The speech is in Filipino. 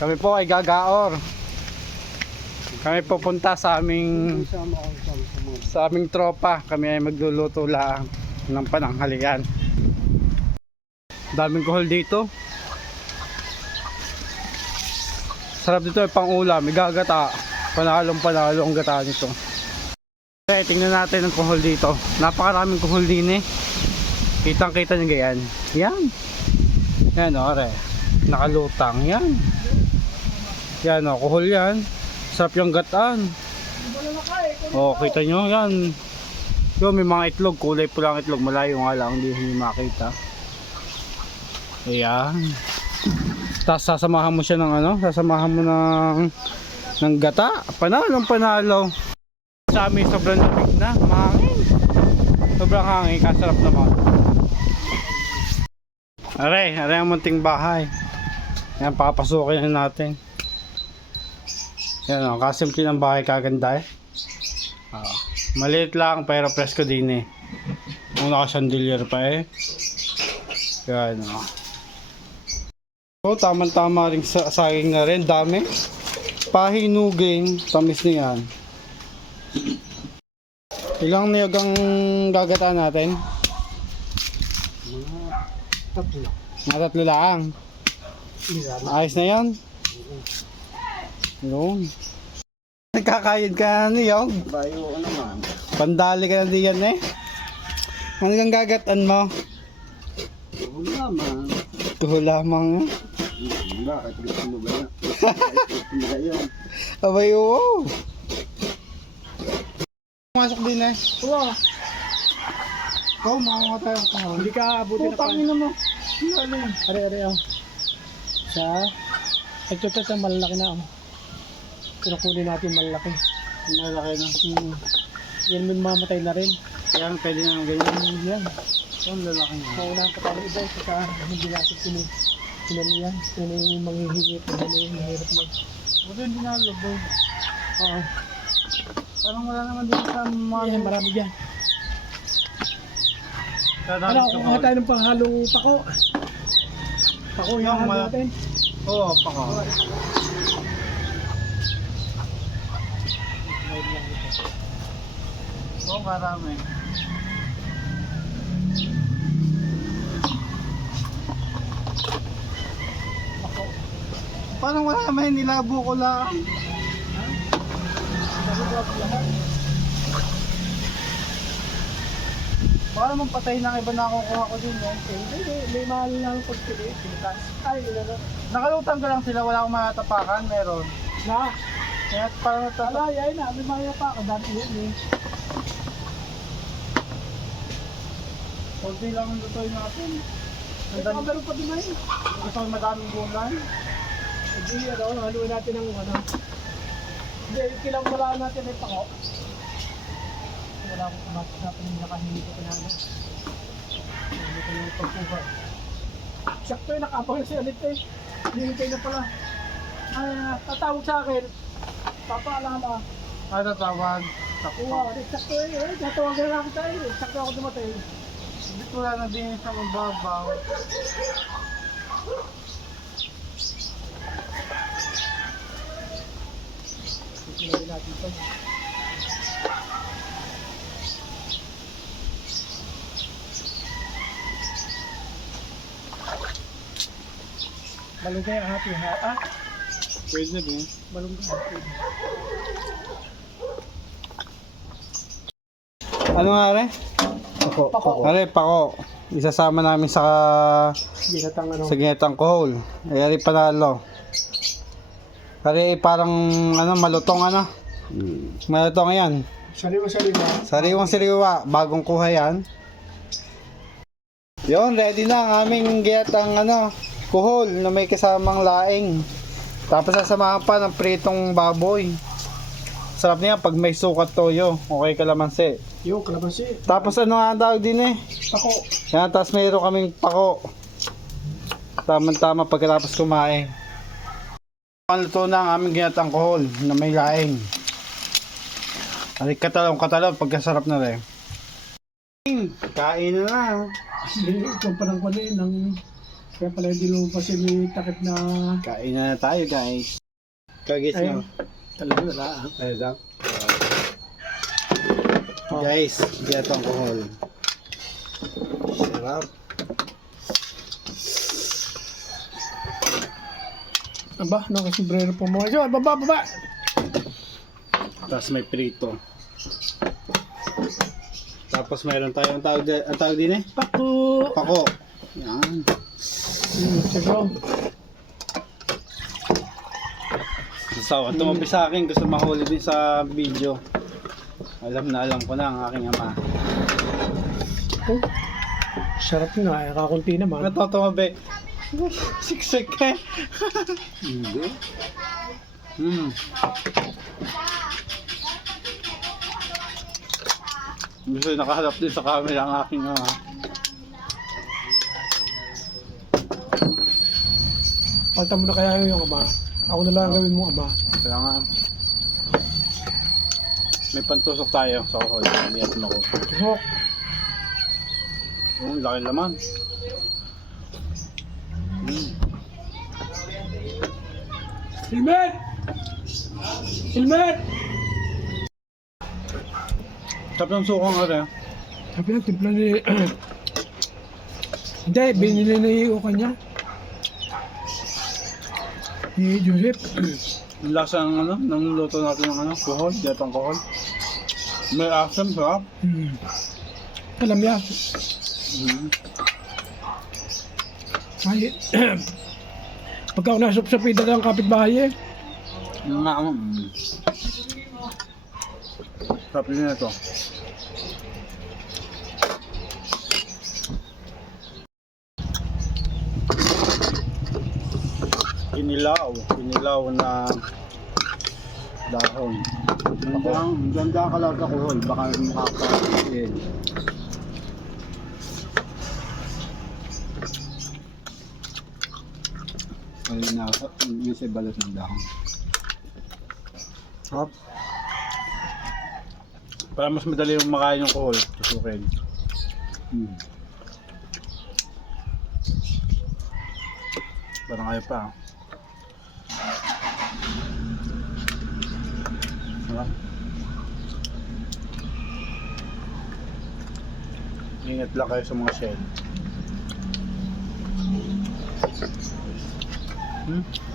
Kami po ay gagaor. Kami pupunta sa aming sa aming tropa. Kami ay magluluto lang ng pananghalian. Daming kuhol dito. Sarap dito ay pang ulam, may gagata. Panalong panalo ang gata nito. Okay, tingnan natin ang kuhol dito. Napakaraming kuhol din eh. Kitang kita nyo ganyan. Yan. Yan o, re. Nakalutang. Yan. Yan o, kuhol yan. Sarap yung gataan. O, kita nyo yan. Yo, may mga itlog, kulay pula ang itlog, malayo nga lang, hindi hindi makita. Ayan. Tapos sasamahan mo siya ng ano, sasamahan mo ng ng gata. Panalo, panalo. Sa amin sobrang lamig na, mahangin. Sobrang hangin, kasarap naman. Are, are ang munting bahay. Yan, papasukin na natin. Yan o, kasimple ng bahay kaganda eh. Oo. Maliit lang pero presko din eh. Kung naka-chandelier pa eh. Yan o. So, tama-tama rin sa saging na rin. Dami. Pahinugin. Tamis na yan. Ilang niyog ang gagataan natin? Mga tatlo. Mga tatlo lang. Ayos na yan. Yun. Nagkakayod ka na niyog. Bayo naman. Pandali ka na diyan eh. Ano kang gagatan mo? Oo naman. Tuho lamang. eh. Bakit gusto mo ba yan? Gusto mo ba yan? Abay, oo. Masok din eh. Oo. Oh, makakuha tayo ng kahon. Hindi ka abutin na pa. Putang mo. Ano yan? Are, are, oh. Sa? Ito, ito, ito, malaki na, oh. Kinukunin natin malaki. Malaki na. Hmm. Yan may mamatay na rin. Yan, pwede na ganyan. Hmm, yan. Ang lalaki na. Naunahan pa tayo iba, saka hindi natin sinin. Sinaniyan. Sino yung manghihigit. Sino yung mahirap mag... Buto hindi na lubog. Oo. Parang wala naman dito sa mga... Yan, marami dyan. Ano, kukuha tayo ng panghalong pako. Pako yung Yung halo natin. Oo, pako. Oo, marami. Pako. Parang wala naman nilabo ko lang. Kasi ito ako lahat. Baka naman patay na iba na kukuha ko din eh. Hindi, may, may mahal lang pagpili. Ay, ano. Nakalutang ko lang sila, wala akong matatapakan, meron. Na, Kaya parang natatapakan. ala, yay na. May maya pa ako. Dati yun eh. Kunti lang ang lutoy natin. Ang dami meron pa din ay. Gusto ko madaming gulay. Hindi, ano, haluin natin ng ano. Hindi, kilang wala natin ay pako. Wala akong kumakas natin yung nakahingi ko na ano. Hindi ko yung pagkuha. Sakto yung nakapang si Alit eh. Hihintay na pala. Ah, tatawag sa akin. Papaalala. Ay, tatawag. Oo, Takpo. sakto eh. Tatawagan na kita eh. Sakto ako dumatay. Hindi ko wala na din sa mababaw. Sinagin natin ito. Malunggay ang happy ha? Ah, Pwede na din. malunggay ang happy. Ano nga re? Pako. Pako. Are, pako. Isasama namin sa Ginatang ano. sa ginetang kohol. Ay, ari panalo. Ari parang ano, malutong ano. Malutong yan. Sariwa-sariwa. Sariwang sariwa, bagong kuha yan. Yon, ready na ang aming ginetang ano, kuhol na may kasamang laing. Tapos sasamahan pa ng pritong baboy. Sarap niya pag may sukat toyo. Okay kalamansi. Yung kalamansi. Tapos ano nga ang tawag din eh? Pako. Yan, tapos mayroon kaming pako. Tama-tama pagkatapos kumain. Panluto na ang aming ginatang kohol na may laing. Ay, katalong katalong pagkasarap na rin. Kain na na. Ito pa ng kwali ng Kaya pala hindi yung may takip na Kain na tayo guys. Kagis Ayun. Nyo. talaga wala. ah. Oh. Guys, gato ang kohol. Sarap. Aba, nakasombrero pa mo. Ayun, baba, baba! Tapos may prito. Tapos mayroon tayong tawag, ang tawag din eh. Paku! Pako. Yan. Hmm, siguro. So, tumabi sa akin gusto mahuli din sa video. Alam na alam ko na ang aking ama. Oh. Sarap nga, eh. kakunti naman. To tumabi? Siksik eh. Hindi. Hmm. Gusto nakaharap din sa camera ang aking ama. Palta mo na kaya yung ama. Ako na lang ang gawin mo ama. Kaya nga, may pantusok tayo sa kohol. Niyat mo ko. Tuhok. Ang laki naman. Hmm. Helmet! Helmet! Sarap ng sukang ano. Sabi na, timpla ni... Hindi, binili na yung uka niya. Ni Joseph. Ang lasa ng ano, ng luto natin ng ano, kohol, gatong kohol. May asim, sarap. Hmm. Alam niya. Hmm. Ay, pagka ako nasupsapida ng kapitbahay eh. Yung nga, ano, mm. Sarap din ito. Kinilaw, kinilaw na dahon. Ganda, ganda ka lang sa kuhol, baka makaka-in. Ay, nasa, yung sa balat ng dahon. Sarap. Para mas madali yung makain yung kohol, tusukin. Hmm. Parang kaya pa. Ingat lang kayo sa mga shell. Hmm?